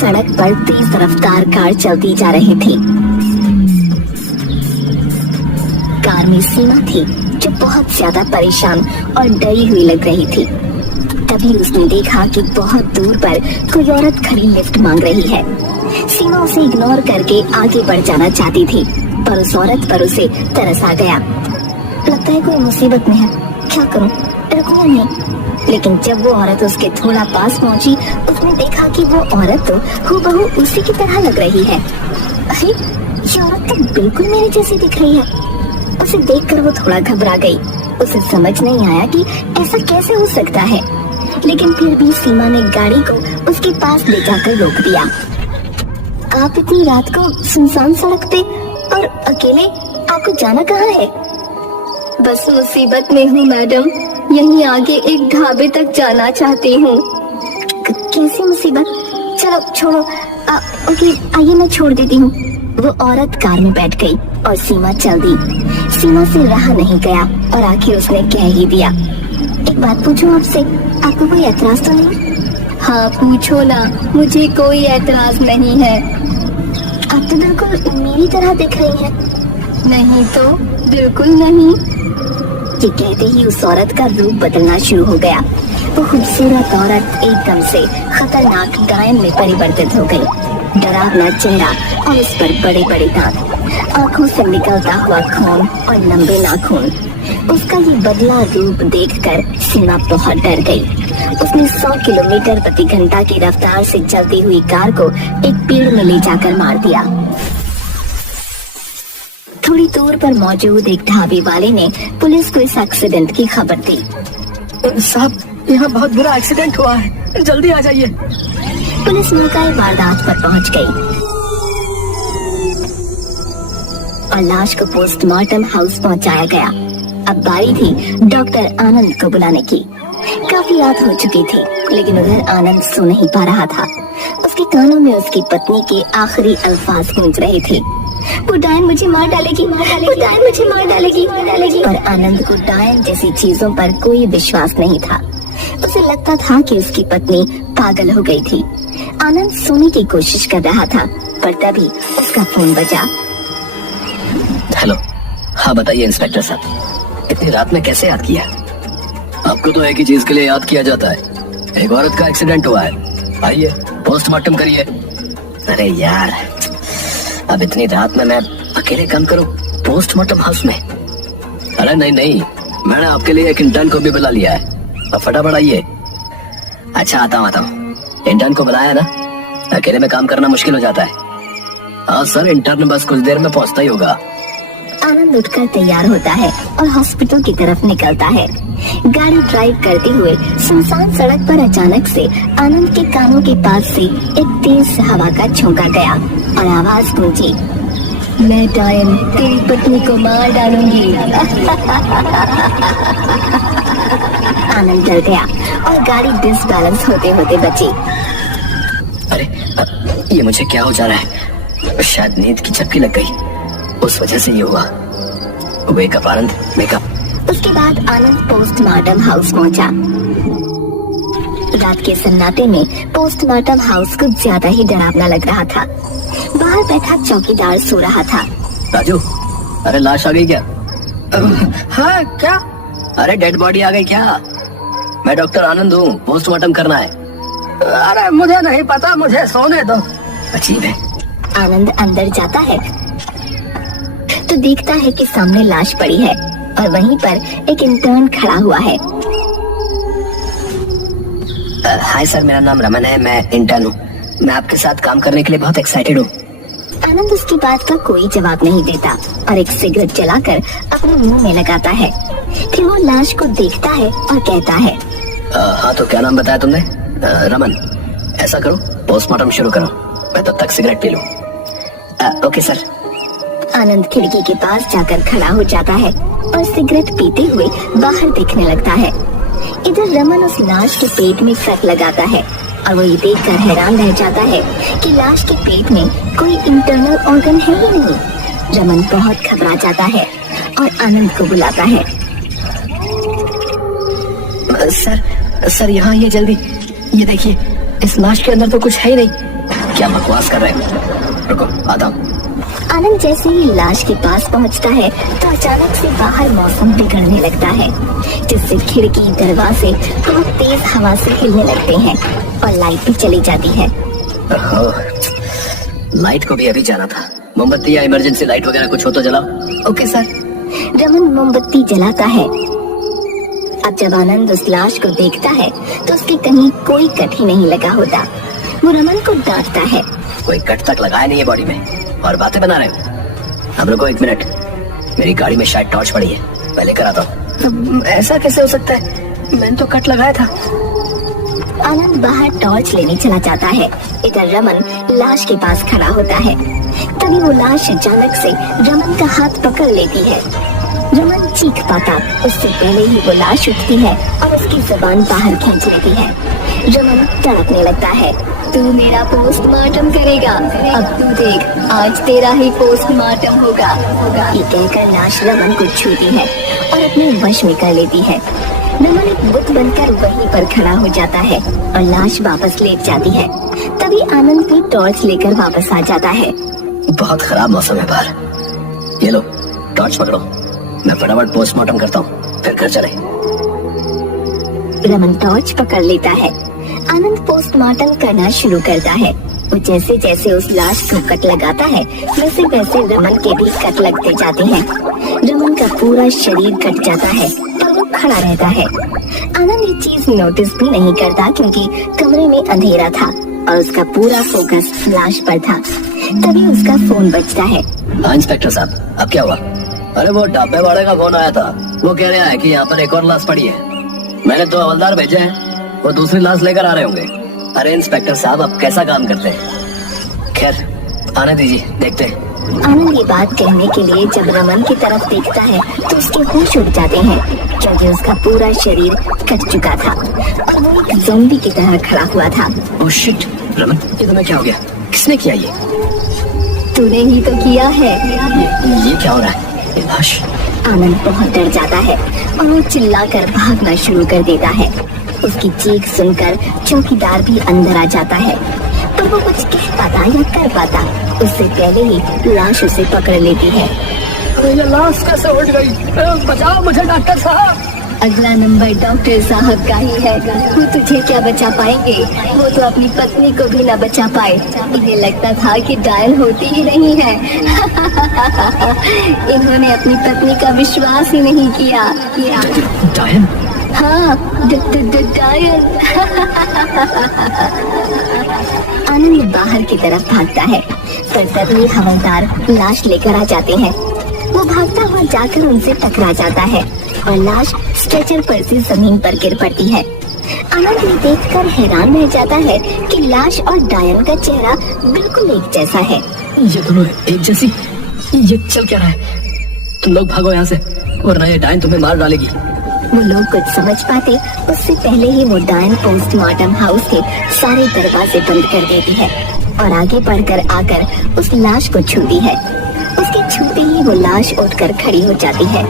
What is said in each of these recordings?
सड़क पर तेज रफ्तार कार चलती जा रही थी। कार में सीमा थी, जो बहुत ज्यादा परेशान और डरी हुई लग रही थी। तभी उसने देखा कि बहुत दूर पर कोई औरत खड़ी लिफ्ट मांग रही है। सीमा उसे इग्नोर करके आगे बढ़ जाना चाहती थी, पर उस औरत पर उसे तरस आ गया। लगता है कोई मुसीबत में है, क्या करूं, रुकूं या नहीं? लेकिन जब वो औरत उसके थोड़ा पास पहुंची, उसने देखा कि वो औरत तो हूबहू उसी की तरह लग रही है। अरे ये औरत तो बिल्कुल मेरे जैसी दिख रही है। उसे देखकर वो थोड़ा घबरा गई। उसे समझ नहीं आया कि ऐसा कैसे हो सकता है, लेकिन फिर भी सीमा ने गाड़ी को उसके पास ले जाकर रोक दिया। आप इतनी रात को सुनसान सड़क पे और अकेले, आपको जाना कहाँ है? बस मुसीबत में हूँ मैडम, यहीं आगे एक ढाबे तक जाना चाहती हूँ। कैसी मुसीबत? चलो छोड़ो, ओके आइए मैं छोड़ देती हूँ। वो औरत कार में बैठ गई और सीमा चल दी। सीमा से रहा नहीं गया और आखिर उसने कह ही दिया, एक बात पूछूं आपसे, आपको कोई एतराज तो नहीं? हाँ पूछो ना, मुझे कोई एतराज नहीं है। आप तो बिल्कुल मेरी तरह दिख रही हैं। नहीं तो बिल्कुल नहीं। ये कहते ही उस औरत का रूप बदलना शुरू हो गया। वो खूबसूरत औरत एकदम से खतरनाक डायन में परिवर्तित हो गई। डरावना चेहरा और उस पर बड़े बड़े दांत, आंखों से निकलता हुआ खून और लंबे नाखून। उसका ये बदला रूप देखकर सीमा बहुत डर गई। उसने 100 किलोमीटर प्रति घंटा की रफ्तार से चलती हुई कार को एक पेड़ में ले जाकर मार दिया। थोड़ी दूर पर मौजूद एक ढाबे वाले ने पुलिस को इस एक्सीडेंट की खबर दी। साहब, यहाँ बहुत बुरा एक्सीडेंट हुआ है, जल्दी आ जाइए। पुलिस मौके वारदात पर पहुंच गई और लाश को पोस्टमार्टम हाउस पहुंचाया गया। अब बारी थी डॉक्टर आनंद को बुलाने की। काफी रात हो चुकी थी, लेकिन उधर आनंद सो नहीं पा रहा था। उसके कानों में उसकी पत्नी के आखिरी अल्फाज गूंज रहे थे, वो डायन मुझे मार डालेगी, वो डायन मुझे मार डालेगी। पर आनंद को डायन जैसी चीजों पर कोई विश्वास नहीं था। उसे लगता था कि उसकी पत्नी पागल हो गई थी। आनंद सोने की कोशिश कर रहा था, पर तभी उसका फोन बजा। हेलो, हाँ बताइए इंस्पेक्टर साहब, इतनी रात में कैसे याद किया? आपको तो एक ही चीज के लिए याद किया जाता है, एक औरत का एक्सीडेंट हुआ है, आइए पोस्टमार्टम करिए। अरे यार, अब इतनी रात में मैं अकेले काम करूं पोस्टमार्टम हाउस में? अरे नहीं, मैंने आपके लिए एक इंटर्न को भी बुला लिया है, अब फटाफट आइए। अच्छा आता हूँ। इंटर्न को बुलाया ना, अकेले में काम करना मुश्किल हो जाता है। हाँ सर, इंटर्न बस कुछ देर में पहुंचता ही होगा। आनंद उठकर तैयार होता है और हॉस्पिटल की तरफ निकलता है। गाड़ी ड्राइव करते हुए सुनसान सड़क पर अचानक से आनंद के कानों के पास से एक तेज हवा का झोंका गया और आवाज गूंजी, मैं डायन तेरी पत्नी को मार डालूंगी। आनंद डर गया और गाड़ी डिसबैलेंस होते होते बची। अरे ये मुझे क्या हो जा रहा है? शायद नींद की झपकी लग गई, उस वजह से ये हुआ। वेक अप आनंद, वेक अप। उसके बाद आनंद पोस्टमार्टम हाउस पहुंचा। रात के सन्नाटे में पोस्टमार्टम हाउस कुछ ज्यादा ही डरावना लग रहा था। बाहर बैठा चौकीदार सो रहा था। राजू, अरे लाश आ गई क्या? हाँ क्या? अरे डेड बॉडी आ गई क्या? मैं डॉक्टर आनंद हूँ, पोस्टमार्टम करना है। अरे मुझे नहीं पता, मुझे सोने दो। अजीब है। आनंद अंदर जाता है तो देखता है कि सामने लाश पड़ी है और वहीं पर एक इंटर्न खड़ा हुआ है। हाय सर, मेरा नाम रमन है, मैं इंटर्न हूँ। मैं आपके साथ काम करने के लिए बहुत एक्साइटेड हूँ। आनंद उसकी बात का कोई जवाब नहीं देता और एक सिगरेट जलाकर अपने मुंह में लगाता है। फिर वो लाश को देखता है और कहता है, हाँ तो क्या नाम बताया तुमने? रमन। ऐसा करो, पोस्टमार्टम शुरू करो, मैं तब तक सिगरेट पी लूं। Okay sir. आनंद खिड़की के पास जाकर खड़ा हो जाता है और सिगरेट पीते हुए बाहर देखने लगता है। इधर रमन उस लाश के पेट में फर्क लगाता है और वो ये देखकर हैरान रह जाता है कि लाश के पेट में कोई इंटरनल ऑर्गन है ही नहीं। रमन बहुत घबरा जाता है और आनंद को बुलाता है। सर यहाँ ये जल्दी, ये देखिए, इस लाश के अंदर तो कुछ है ही नहीं। क्या बकवास कर रहे हो? रुको, आता हूँ। आनंद जैसे ही लाश के पास पहुंचता है तो अचानक से बाहर मौसम बिगड़ने लगता है, जिससे खिड़की दरवाजे बहुत तेज हवा से हिलने लगते हैं और लाइट भी चली जाती है। ओहो, लाइट को भी अभी जाना था। मोमबत्ती या इमरजेंसी लाइट वगैरह कुछ हो तो जलाओ। Okay sir. रमन मोमबत्ती जलाता है। अब जब आनंद उस लाश को देखता है तो उसके कहीं कोई कट ही नहीं लगा होता। वो रमन को डांटता है। कोई कट तक लगाया नहीं है बॉडी में और बातें बना रहे हो। अब रुको 1 मिनट, मेरी गाड़ी में शायद टॉर्च पड़ी है, पहले कराता हूँ। ऐसा कैसे हो सकता है? मैंने तो कट लगाया था। आनंद बाहर टॉर्च लेने चला जाता है। इधर रमन लाश के पास खड़ा होता है। तभी वो लाश अचानक से रमन का हाथ पकड़ लेती है। रमन चीख पाता उससे पहले ही वो लाश उठती है और उसकी जुबान बाहर खींच लेती है। रमन तड़पने लगता है। तू मेरा पोस्टमार्टम करेगा, अब तू देख, आज तेरा ही पोस्टमार्टम होगा। ये कहकर लाश रमन को छूती है और अपने वश में कर लेती है। रमन एक बुत बनकर वहीं पर खड़ा हो जाता है और लाश वापस लेट जाती है। तभी आनंद भी टॉर्च लेकर वापस आ जाता है। बहुत खराब मौसम है बाहर। ये लो टॉर्च पकड़ो, मैं फटाफट पोस्टमार्टम करता हूँ, फिर घर चले। रमन टॉर्च पकड़ लेता है। आनंद पोस्टमार्टम करना शुरू करता है। वो जैसे जैसे उस लाश को कट लगाता है वैसे वैसे रमन के भी कट लगते जाते हैं। रमन का पूरा शरीर कट जाता है और वो खड़ा रहता है। आनंद ये चीज नोटिस भी नहीं करता क्योंकि कमरे में अंधेरा था और उसका पूरा फोकस लाश पर था। तभी उसका फोन बजता है। हाँ इंस्पेक्टर साहब, अब क्या हुआ? अरे वो डब्बे वाले का फोन आया था। वो कह रहा है कि यहाँ पर एक और लाश पड़ी है। मैंने 2 हवलदार भेजे हैं, वो दूसरी लाश लेकर आ रहे होंगे। अरे इंस्पेक्टर साहब, आप कैसा काम करते हैं? खैर आने दीजिए, देखते हैं। आनंद ये बात कहने के लिए जब रमन की तरफ देखता है तो उसके होश उड़ जाते हैं क्योंकि उसका पूरा शरीर कट चुका था और वो एक ज़ोंबी की तरह खड़ा हुआ था। ओह शिट, रमन ये तुम्हें क्या हो गया? किसने किया ये? तूने ही तो किया है। ये क्या हो रहा है? ये लाश। आनंद बहुत डर जाता है और वो चिल्लाकर भागना शुरू कर देता है। उसकी चीख सुनकर चौकीदार भी अंदर आ जाता है, पर वो कुछ कह पाता या कर पाता उससे पहले ही लाश उसे पकड़ लेती है। ये लाश कैसे उठ गई? बचाओ मुझे डॉक्टर साहब। अगला नंबर डॉक्टर साहब का ही है। वो तुझे क्या बचा पाएंगे? वो तो अपनी पत्नी को भी ना बचा पाए। इन्हें लगता था कि डायल होती ही नहीं है। इन्होंने अपनी पत्नी का विश्वास ही नहीं किया। डायन? हाँ, डायल। आनंद बाहर की तरफ भागता है, पर तभी हवलदार लाश लेकर आ जाते हैं। वो भागता हुआ जाकर उनसे टकरा जाता है और लाश स्ट्रेचर पर से जमीन पर गिर पड़ती है। आनंद ये देखकर हैरान रह जाता है कि लाश और डायन का चेहरा बिल्कुल एक जैसा है। ये दोनों एक जैसी? ये चल क्या रहा है? तुम लोग भागो यहाँ से, वरना ये डायन तुम्हें मार डालेगी। वो लोग कुछ समझ पाते उससे पहले ही वो डायन पोस्टमार्टम हाउस के सारे दरवाजे बंद कर देती है और आगे बढ़कर आकर उस लाश को छूती है। उसके छूते ही वो लाश उठकर खड़ी हो जाती है।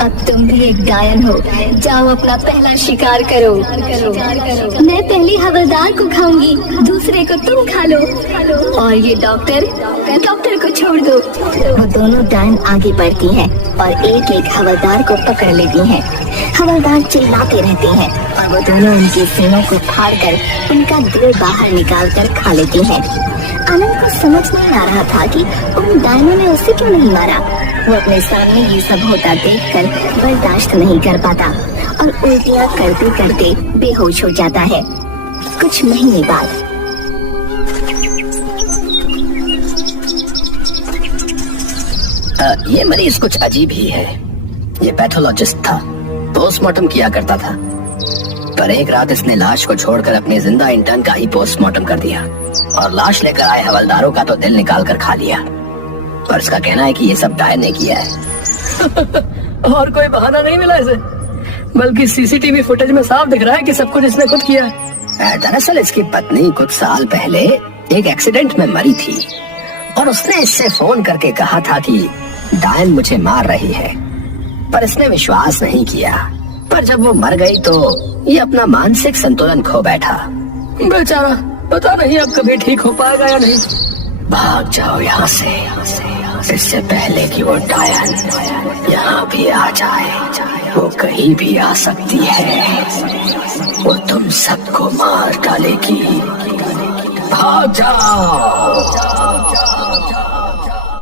अब तुम भी एक डायन हो, जाओ अपना पहला शिकार करो। मैं पहले हवलदार को खाऊंगी, दूसरे को तुम खा लो और ये डॉक्टर को छोड़ दो। वो दोनों डायन आगे बढ़ती हैं और एक एक हवलदार को पकड़ लेती हैं। हवलदार चिल्लाते रहते हैं और वो दोनों उनके सीनों को फाड़कर उनका दिल बाहर निकालकर खा लेती हैं। आनंद को समझ नहीं आ रहा था कि उन डायनों ने उसे क्यों नहीं मारा। वो अपने सामने ये सब होता देखकर बर्दाश्त नहीं कर पाता और उल्टियां करते करते बेहोश हो जाता है। कुछ महीने बाद ये मरीज कुछ अजीब ही है। ये पैथोलॉजिस्ट था, पोस्टमार्टम किया करता था, पर एक रात इसने लाश को छोड़कर अपने जिंदा इंटर्न का ही पोस्टमार्टम कर दिया और लाश लेकर आए हवलदारों का तो दिल निकाल कर खा लिया। पर इसका कहना है कि ये सब डायन ने किया है। और कोई बहाना नहीं मिला इसे, बल्कि सीसीटीवी फुटेज में साफ दिख रहा है कि सब कुछ इसने खुद किया है। दरअसल इसकी पत्नी कुछ साल पहले एक एक्सीडेंट में मरी थी और उसने इससे फोन करके कहा था कि डायन मुझे मार रही है, पर इसने विश्वास नहीं किया। पर जब वो मर गई तो ये अपना मानसिक संतुलन खो बैठा। बेचारा, पता नहीं अब कभी ठीक हो पाएगा या नहीं। भाग जाओ यहाँ से, इससे पहले कि वो डायन यहाँ भी आ जाए। वो कहीं भी आ सकती है, वो तुम सबको मार डालेगी। भाग जाओ।